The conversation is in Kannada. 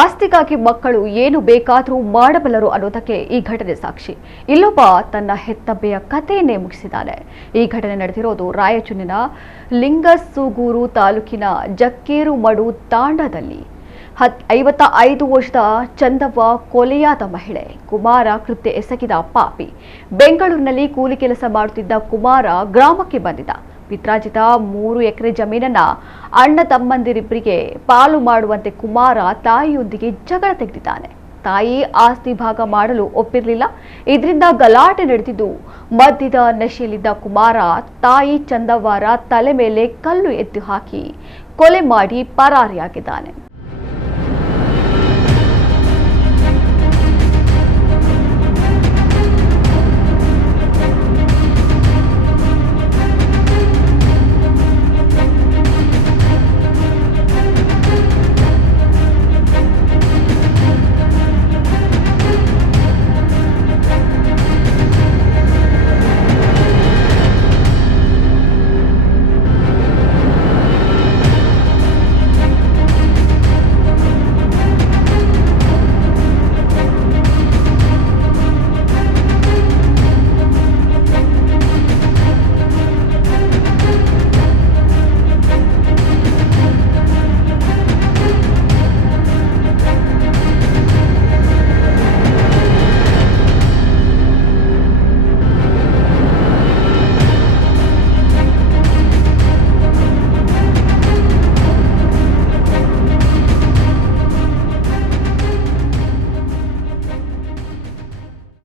ಆಸ್ತಿಗಾಗಿ ಮಕ್ಕಳು ಏನು ಬೇಕಾದರೂ ಮಾಡಬಲ್ಲರು ಅನ್ನೋದಕ್ಕೆ ಈ ಘಟನೆ ಸಾಕ್ಷಿ. ಇಲ್ಲೊಬ್ಬ ತನ್ನ ಹೆತ್ತಬ್ಬೆಯ ಕಥೆಯನ್ನೇ ಮುಗಿಸಿದ್ದಾನೆ. ಈ ಘಟನೆ ನಡೆದಿರೋದು ರಾಯಚೂರಿನ ಲಿಂಗಸೂಗೂರು ತಾಲೂಕಿನ ಜಕ್ಕೇರುಮಡು ತಾಂಡದಲ್ಲಿ. 55 ವರ್ಷದ ಚಂದವ್ವ ಕೊಲೆಯಾದ ಮಹಿಳೆ. ಕುಮಾರ ಕೃತ್ಯ ಎಸಗಿದ ಪಾಪಿ. ಬೆಂಗಳೂರಿನಲ್ಲಿ ಕೂಲಿ ಕೆಲಸ ಮಾಡುತ್ತಿದ್ದ ಕುಮಾರ ಗ್ರಾಮಕ್ಕೆ ಬಂದಿದ್ದ. ಪಿತ್ರಾರ್ಜಿತ 3 ಎಕರೆ ಜಮೀನನ್ನ ಅಣ್ಣ ತಮ್ಮಂದಿರಿಬ್ಬರಿಗೆ ಪಾಲು ಮಾಡುವಂತೆ ಕುಮಾರ ತಾಯಿಯೊಂದಿಗೆ ಜಗಳ ತೆಗೆದಿದ್ದಾನೆ. ತಾಯಿ ಆಸ್ತಿ ಭಾಗ ಮಾಡಲು ಒಪ್ಪಿರಲಿಲ್ಲ. ಇದರಿಂದ ಗಲಾಟೆ ನಡೆದಿದ್ದು, ಮದ್ಯದ ನಶೆಯಲ್ಲಿದ್ದ ಕುಮಾರ ತಾಯಿ ಚಂದವ್ವರ ತಲೆ ಮೇಲೆ ಕಲ್ಲು ಎತ್ತಿ ಹಾಕಿ ಕೊಲೆ ಮಾಡಿ ಪರಾರಿಯಾಗಿದ್ದಾನೆ.